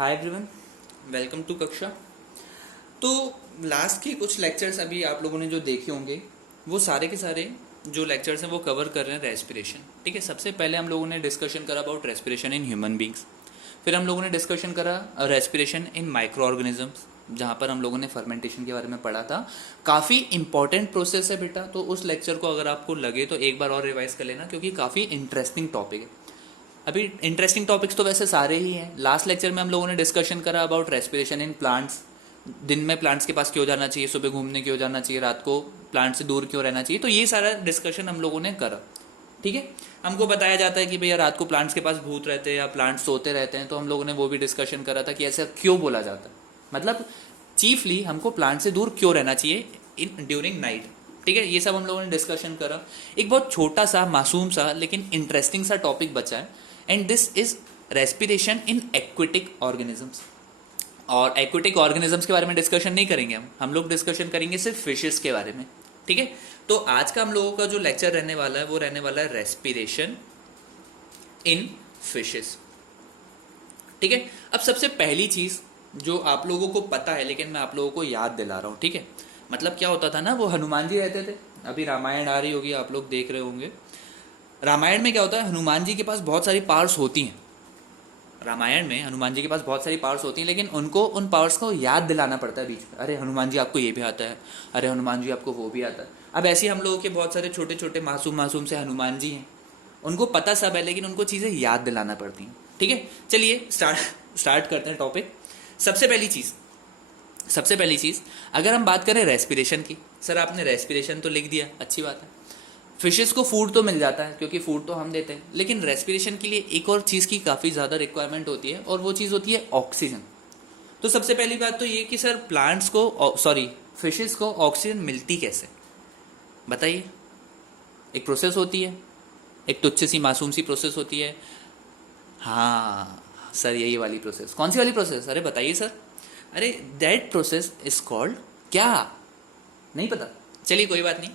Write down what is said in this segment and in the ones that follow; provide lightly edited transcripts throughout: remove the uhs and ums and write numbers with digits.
Hi everyone, welcome to कक्षा। तो last के कुछ लेक्चर्स अभी आप लोगों ने जो देखे होंगे वो सारे के सारे जो लेक्चर्स हैं वो कवर कर रहे हैं रेस्पिरेशन। ठीक है, सबसे पहले हम लोगों ने डिस्कशन करा about respiration in human beings. फिर हम लोगों ने डिस्कशन करा रेस्पिरेशन इन माइक्रो ऑर्गेनिजम्स, जहाँ पर हम लोगों ने फर्मेंटेशन के बारे में पढ़ा था। काफ़ी इंपॉर्टेंट प्रोसेस है बेटा, तो उस लेक्चर को अगर आपको लगे तो एक बार और रिवाइज कर लेना, क्योंकि काफ़ी इंटरेस्टिंग टॉपिक है। अभी इंटरेस्टिंग टॉपिक्स तो वैसे सारे ही हैं। लास्ट लेक्चर में हम लोगों ने डिस्कशन करा अबाउट रेस्पिरेशन इन प्लांट्स। दिन में प्लांट्स के पास क्यों जाना चाहिए, सुबह घूमने क्यों जाना चाहिए, रात को प्लांट से दूर क्यों रहना चाहिए। तो ये सारा डिस्कशन हम लोगों ने करा। ठीक है, हमको बताया जाता है कि भैया रात को प्लांट्स के पास भूत रहते हैं या प्लांट्स सोते रहते हैं, तो हम लोगों ने वो भी डिस्कशन करा था कि ऐसा क्यों बोला जाता है। मतलब चीफली हमको प्लांट से दूर क्यों रहना चाहिए इन ड्यूरिंग नाइट। ठीक है, ये सब हम लोगों ने डिस्कशन करा। एक बहुत छोटा सा मासूम सा लेकिन इंटरेस्टिंग सा टॉपिक बचा है, and this is respiration in aquatic organisms. और एक्वेटिक ऑर्गेनिजम्स के बारे में डिस्कशन नहीं करेंगे, हम लोग डिस्कशन करेंगे सिर्फ फिशेस के बारे में। ठीक है, तो आज का हम लोगों का जो लेक्चर रहने वाला है वो रहने वाला है रेस्पिरेशन इन फिशेस। ठीक है, अब सबसे पहली चीज जो आप लोगों को पता है लेकिन मैं आप लोगों को याद दिला रहा हूं। ठीक है, मतलब क्या होता था ना, वो हनुमान जी रहते थे। अभी रामायण आ रही होगी, आप लोग देख रहे होंगे। रामायण में क्या होता है, हनुमान जी के पास बहुत सारी पावर्स होती हैं। रामायण में हनुमान जी के पास बहुत सारी पावर्स होती हैं, लेकिन उनको उन पावर्स को याद दिलाना पड़ता है बीच में। अरे हनुमान जी आपको ये भी आता है, अरे हनुमान जी आपको वो भी आता है। अब ऐसे हम लोगों के बहुत सारे छोटे छोटे मासूम मासूम से हनुमान जी हैं, उनको पता सब है लेकिन उनको चीज़ें याद दिलाना पड़ती हैं। ठीक है, चलिए स्टार्ट करते हैं टॉपिक। सबसे पहली चीज़ अगर हम बात करें रेस्पिरेशन की, सर आपने रेस्पिरेशन तो लिख दिया, अच्छी बात है। फिशेस को फूड तो मिल जाता है क्योंकि फूड तो हम देते हैं, लेकिन रेस्पिरेशन के लिए एक और चीज़ की काफ़ी ज़्यादा रिक्वायरमेंट होती है, और वो चीज़ होती है ऑक्सीजन। तो सबसे पहली बात तो ये कि सर प्लांट्स को फिशेस को ऑक्सीजन मिलती कैसे, बताइए। एक प्रोसेस होती है, एक तुच्छ सी मासूम सी प्रोसेस होती है। हाँ सर, यही वाली प्रोसेस। कौन सी वाली प्रोसेस, अरे बताइए सर। अरे दैट प्रोसेस इज कॉल्ड क्या, नहीं पता। चलिए कोई बात नहीं,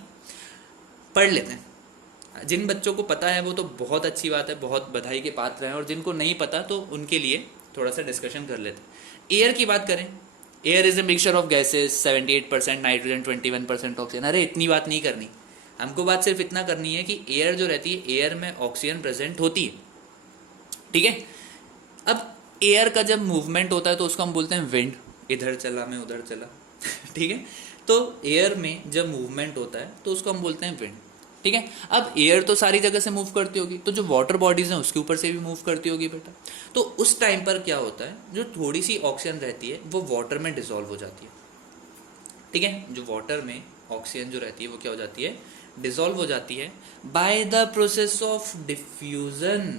पढ़ लेते हैं। जिन बच्चों को पता है वो तो बहुत अच्छी बात है, बहुत बधाई के पात्र हैं, और जिनको नहीं पता तो उनके लिए थोड़ा सा डिस्कशन कर लेते हैं। एयर की बात करें, air is a mixture of gases, 78% nitrogen, 21% oxygen. अरे इतनी बात नहीं करनी, हमको बात सिर्फ इतना करनी है कि एयर जो रहती है, एयर में ऑक्सीजन प्रेजेंट होती है। ठीक है, अब एयर का जब मूवमेंट होता है तो उसको हम बोलते हैं विंड। इधर चला मैं उधर चला ठीक है, तो एयर में जब मूवमेंट होता है तो उसको हम बोलते हैं विंड। ठीक है, अब एयर तो सारी जगह से मूव करती होगी, तो जो वाटर बॉडीज हैं उसके ऊपर से भी मूव करती होगी बेटा। तो उस टाइम पर क्या होता है, जो थोड़ी सी ऑक्सीजन रहती है वो वाटर में डिसॉल्व हो जाती है। ठीक है, जो वाटर में ऑक्सीजन जो रहती है वो क्या हो जाती है, डिसॉल्व हो जाती है by the process of diffusion.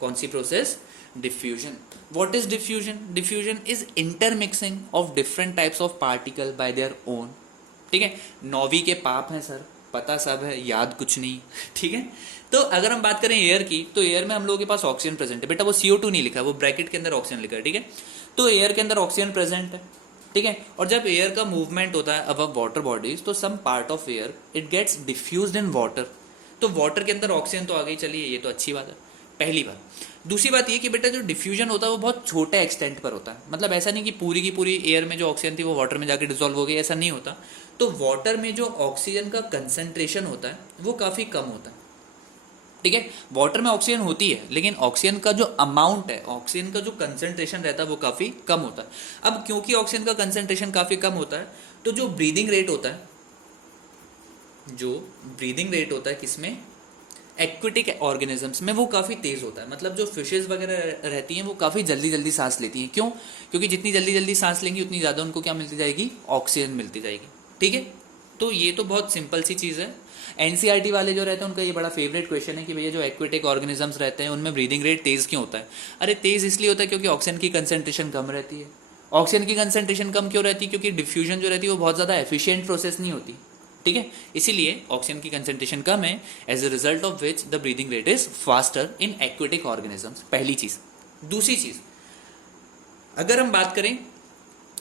कौन सी process, diffusion. What is diffusion, diffusion is intermixing of different types of particle by their own. ठीक है, 9वीं के पाप हैं सर, पता सब है, याद कुछ नहीं। ठीक है, तो अगर हम बात करें एयर की, तो एयर में हम लोगों के पास ऑक्सीजन प्रेजेंट है बेटा, वो CO2 नहीं लिखा है, वो ब्रैकेट के अंदर ऑक्सीजन लिखा है। ठीक है, तो एयर के अंदर ऑक्सीजन प्रेजेंट है। ठीक है, और जब एयर का मूवमेंट होता है अबव वाटर बॉडीज, तो some part of air it gets diffused in water. तो वाटर के अंदर ऑक्सीजन तो आ गई, चलिए ये तो अच्छी बात है, पहली बात। दूसरी बात ये कि बेटा जो डिफ्यूजन होता है वो बहुत छोटे एक्सटेंट पर होता है। मतलब ऐसा नहीं कि पूरी की पूरी एयर में जो ऑक्सीजन थी वो वाटर में जाके डिसॉल्व हो गई, ऐसा नहीं होता। तो वाटर में जो ऑक्सीजन का कंसंट्रेशन होता है वो काफ़ी कम होता है। ठीक है, वाटर में ऑक्सीजन होती है लेकिन ऑक्सीजन का जो अमाउंट है, ऑक्सीजन का जो कंसंट्रेशन रहता है वो काफ़ी कम होता है। अब क्योंकि ऑक्सीजन का कंसंट्रेशन काफ़ी कम होता है, तो जो ब्रीदिंग रेट होता है, किसमें, एक्वेटिक ऑर्गेनिजम्स में, वो काफ़ी तेज़ होता है। मतलब जो फिशेस वगैरह रहती हैं वो काफ़ी जल्दी जल्दी सांस लेती हैं। क्यों, क्योंकि जितनी जल्दी जल्दी सांस लेंगी उतनी ज़्यादा उनको क्या मिलती जाएगी, ऑक्सीजन मिलती जाएगी। ठीक है, तो ये तो बहुत सिंपल सी चीज़ है। NCERT वाले जो रहते हैं उनका ये बड़ा फेवरेट क्वेश्चन है कि भैया जो एक्वेटिक ऑर्गेनिजम्स रहते हैं उनमें ब्रीदिंग रेट तेज़ क्यों होता है। अरे तेज़ इसलिए होता है क्योंकि ऑक्सीजन की कंसंट्रेशन कम रहती है। ऑक्सीजन की कंसंट्रेशन कम क्यों रहती है, क्योंकि डिफ्यूजन जो रहती है वो बहुत ज़्यादा एफिशिएंट प्रोसेस नहीं होती। ठीक है, इसीलिए ऑक्सीजन की कंसंट्रेशन कम है, as a result of which the breathing rate is faster in aquatic organisms. पहली चीज। दूसरी चीज, अगर हम बात करें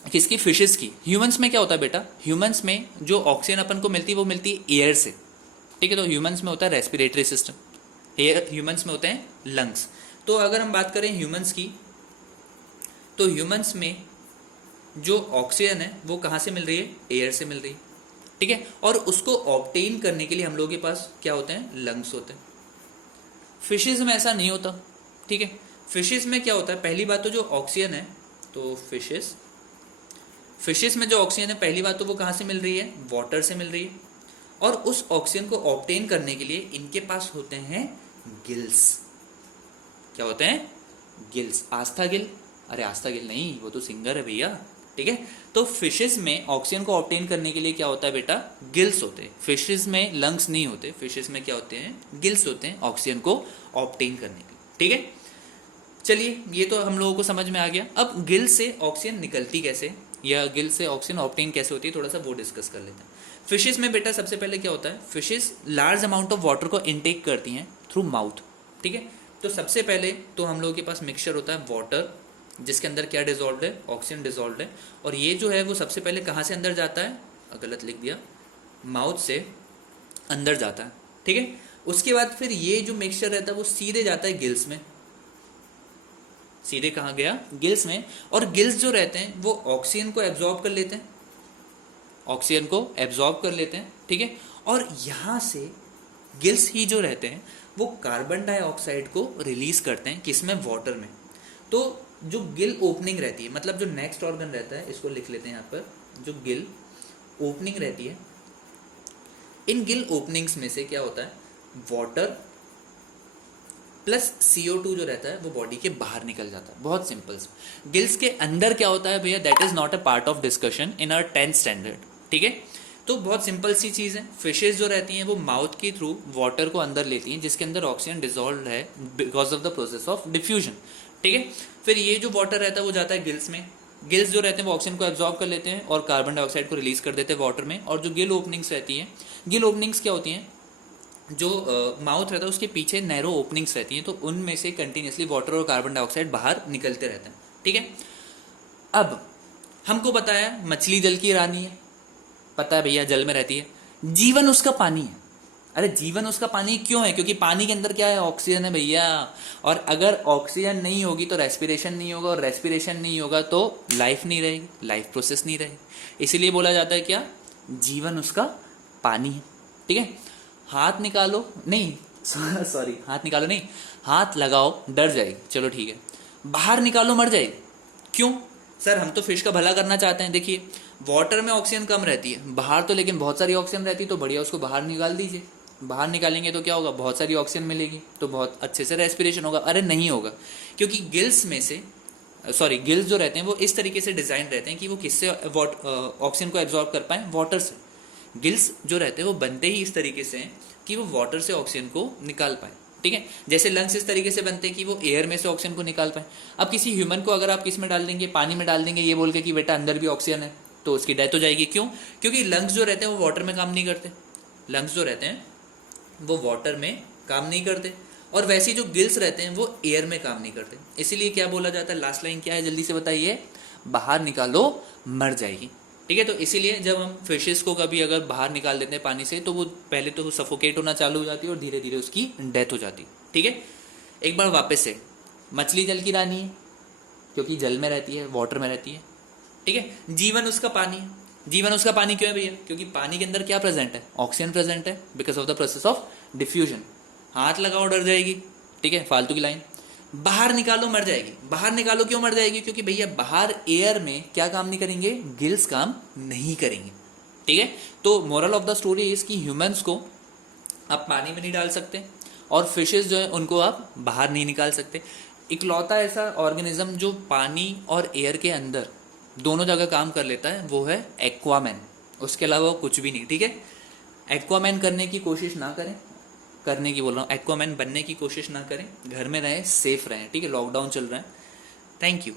किसकी, फिशेस की, ह्यूमंस में क्या होता है बेटा, ह्यूमंस में जो ऑक्सीजन अपन को मिलती है वो मिलती है एयर से। ठीक है, तो ह्यूमंस में होता है रेस्पिरेटरी सिस्टम, ह्यूमंस में होते हैं लंग्स। तो अगर हम बात करें ह्यूमंस की, तो ह्यूमंस में जो ऑक्सीजन है वो कहाँ से मिल रही है? एयर से मिल रही है, ठीक है। और उसको ऑब्टेन करने के लिए हम लोगों के पास क्या होते हैं? लंग्स होते हैं। फिशेज में ऐसा नहीं होता, ठीक है। फिशेज में क्या होता है? पहली बात तो जो ऑक्सीजन है, तो फिशेज में जो ऑक्सीजन है, पहली बात तो वो कहाँ से मिल रही है? वाटर से मिल रही है। और उस ऑक्सीजन को ऑब्टेन करने के लिए इनके पास होते हैं गिल्स। क्या होते हैं? गिल्स। आस्था गिल? अरे आस्था गिल नहीं, वो तो सिंगर है भैया, ठीक है। तो फिशेस में ऑक्सीजन को ऑब्टेन करने के लिए क्या होता है बेटा? गिल्स होते हैं। फिशेस में लंग्स नहीं होते, फिशेस में क्या होते हैं? गिल्स होते हैं ऑक्सीजन को ऑब्टेन करने के लिए, ठीक है। चलिए, ये तो हम लोगों को समझ में आ गया। अब गिल से ऑक्सीजन निकलती कैसे, या गिल से ऑक्सीजन ऑब्टेन कैसे होती है, थोड़ा सा वो डिस्कस कर लेते हैं। फिशेस में बेटा सबसे पहले क्या होता है? Fishes large amount of water को इनटेक करती हैं थ्रू माउथ, ठीक है। तो सबसे पहले तो हम लोगों के पास मिक्सचर होता है वाटर, जिसके अंदर क्या डिजॉल्व है? ऑक्सीजन डिजॉल्व है। और ये जो है वो सबसे पहले कहाँ से अंदर जाता है? गलत लिख दिया, माउथ से अंदर जाता है, ठीक है। उसके बाद फिर ये जो मिक्सचर रहता है वो सीधे जाता है गिल्स में। सीधे कहाँ गया? गिल्स में। और गिल्स जो रहते हैं वो ऑक्सीजन को एब्जॉर्ब कर लेते हैं, ऑक्सीजन को एब्जॉर्ब कर लेते हैं, ठीक है। और यहाँ से गिल्स ही जो रहते हैं वो कार्बन डाइऑक्साइड को रिलीज करते हैं, किसमें? वाटर में। तो जो गिल ओपनिंग रहती है, मतलब जो नेक्स्ट ऑर्गन रहता है, इसको लिख लेते हैं यहाँ पर, जो गिल ओपनिंग रहती है, इन गिल ओपनिंग्स में से क्या होता है? वाटर प्लस CO2 जो रहता है वो बॉडी के बाहर निकल जाता है। बहुत सिंपल। गिल्स के अंदर क्या होता है भैया? That is not a part of discussion in our 10th standard, ठीक है। तो बहुत सिंपल सी चीज़ है। फिशेज जो रहती हैं वो माउथ के थ्रू वाटर को अंदर लेती हैं, जिसके अंदर ऑक्सीजन डिजॉल्व है because of the process of diffusion, ठीक है। फिर ये जो वाटर रहता है वो जाता है गिल्स में। गिल्स जो रहते हैं वो ऑक्सीजन को एब्जॉर्ब कर लेते हैं और कार्बन डाइऑक्साइड को रिलीज कर देते हैं वाटर में। और जो गिल ओपनिंग्स रहती हैं, गिल ओपनिंग्स क्या होती हैं? जो माउथ रहता है उसके पीछे नैरो ओपनिंग्स रहती हैं, तो उनमें से कंटिन्यूसली वाटर और कार्बन डाइऑक्साइड बाहर निकलते रहते हैं, ठीक है। अब हमको पता है मछली जल की रानी है, पता है भैया, जल में रहती है, जीवन उसका पानी है। अरे जीवन उसका पानी क्यों है? क्योंकि पानी के अंदर क्या है? ऑक्सीजन है भैया। और अगर ऑक्सीजन नहीं होगी तो रेस्पिरेशन नहीं होगा, और रेस्पिरेशन नहीं होगा तो लाइफ नहीं रहेगी, लाइफ प्रोसेस नहीं रहेगी। इसीलिए बोला जाता है क्या? जीवन उसका पानी है, ठीक है। हाथ निकालो नहीं, सॉरी, हाथ निकालो नहीं, हाथ लगाओ डर जाएगी, चलो ठीक है। बाहर निकालो मर जाएगी। क्यों सर? हम तो फिश का भला करना चाहते हैं। देखिए, वाटर में ऑक्सीजन कम रहती है, बाहर तो लेकिन बहुत सारी ऑक्सीजन रहती है, तो बढ़िया उसको बाहर निकाल दीजिए। बाहर निकालेंगे तो क्या होगा? बहुत सारी ऑक्सीजन मिलेगी, तो बहुत अच्छे से रेस्पिरेशन होगा। अरे नहीं होगा, क्योंकि गिल्स में से गिल्स जो रहते हैं वो इस तरीके से डिजाइन रहते हैं कि वो किससे ऑक्सीजन को एब्जॉर्ब कर पाए? वाटर से। गिल्स जो रहते हैं वो बनते ही इस तरीके से हैं कि वो वाटर से ऑक्सीजन को निकाल पाए, ठीक है। जैसे लंग्स इस तरीके से बनते हैं कि वो एयर में से ऑक्सीजन को निकाल पाए। अब किसी ह्यूमन को अगर आप किस में डाल देंगे? पानी में डाल देंगे, ये बोल के कि बेटा अंदर भी ऑक्सीजन है, तो उसकी डेथ हो जाएगी। क्यों? क्योंकि लंग्स जो रहते हैं वो वाटर में काम नहीं करते। लंग्स जो रहते हैं वो वाटर में काम नहीं करते, और वैसे ही जो गिल्स रहते हैं वो एयर में काम नहीं करते। इसीलिए क्या बोला जाता है? लास्ट लाइन क्या है, जल्दी से बताइए? बाहर निकालो मर जाएगी, ठीक है। तो इसीलिए जब हम फिशेस को कभी अगर बाहर निकाल देते हैं पानी से, तो वो पहले तो सफोकेट होना चालू हो जाती है और धीरे धीरे उसकी डेथ हो जाती है, ठीक है। एक बार वापस से, मछली जल की रानी है क्योंकि जल में रहती है, वाटर में रहती है, ठीक है। जीवन उसका पानी है। जीवन उसका पानी क्यों है भैया? क्योंकि पानी के अंदर क्या प्रेजेंट है? ऑक्सीजन प्रेजेंट है, because of the process of diffusion. हाथ लगाओ डर जाएगी, ठीक है, फालतू की लाइन। बाहर निकालो मर जाएगी। बाहर निकालो क्यों मर जाएगी? क्योंकि भैया बाहर एयर में क्या काम नहीं करेंगे? गिल्स काम नहीं करेंगे, ठीक है। तो moral of the story is कि ह्यूमंस को आप पानी में नहीं डाल सकते, और फिशेस जो है उनको आप बाहर नहीं निकाल सकते। इकलौता ऐसा ऑर्गेनिज्म जो पानी और एयर के अंदर दोनों जगह काम कर लेता है वो है एक्वामैन। उसके अलावा कुछ भी नहीं, ठीक है। एक्वामैन करने की कोशिश ना करें, करने की बोल रहा हूँ, एक्वामैन बनने की कोशिश ना करें। घर में रहें, सेफ रहें, ठीक है। लॉकडाउन चल रहा है। Thank you.